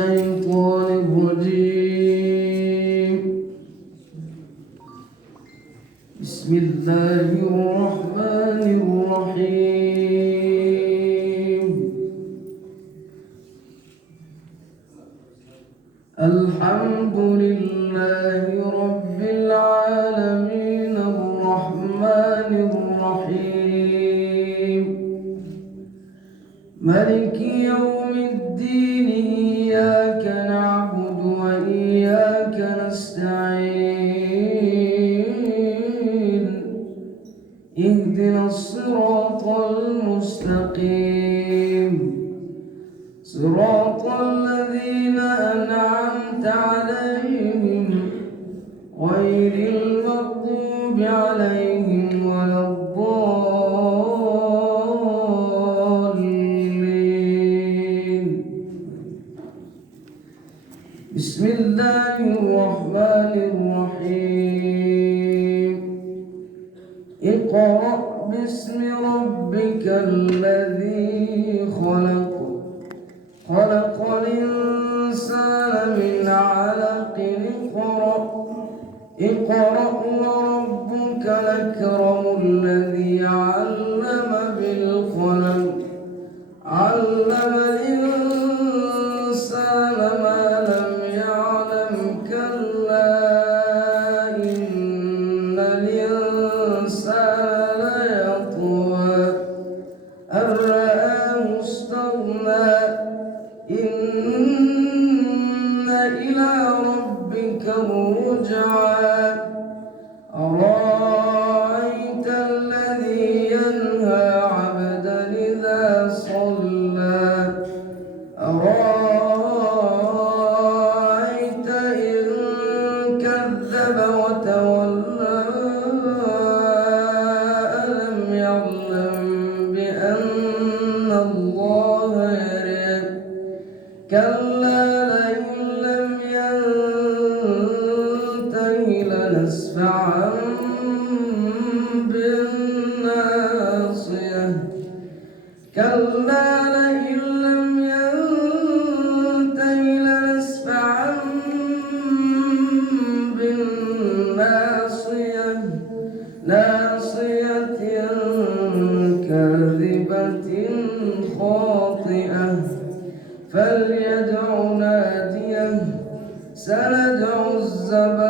الشيطان الرجيم. بسم الله الرحمن الرحيم. الحمد لله رب العالمين الرحمن الرحيم مالك يوم الدين إياك نعبد وإياك نستعين اهدنا الصراط المستقيم صراط الذين أنعمت عليهم غير المغضوب عليهم ولا الضالين. بسم الله الرحمن الرحيم. اقرأ باسم ربك الذي خلق خلق الإنسان من علق اقرأ وربك الأكرم الذي علم بالقلم علم الإنسان ما لم يعلم كلا إن الإنسان ليطغى أن رآه استغنى إن إلى ربك الرجعى أرأيت الذي ينهى عبدا إذا صلى أرأيت إن كذب وتولى ألم يعلم بأن الله يرى كلا لئن لم ينته لنسفعا بالناصية كلا لئن لم ينته لنسفعا بالناصية ناصية كاذبة خاطئة فليدع ناديه سندع الزبانية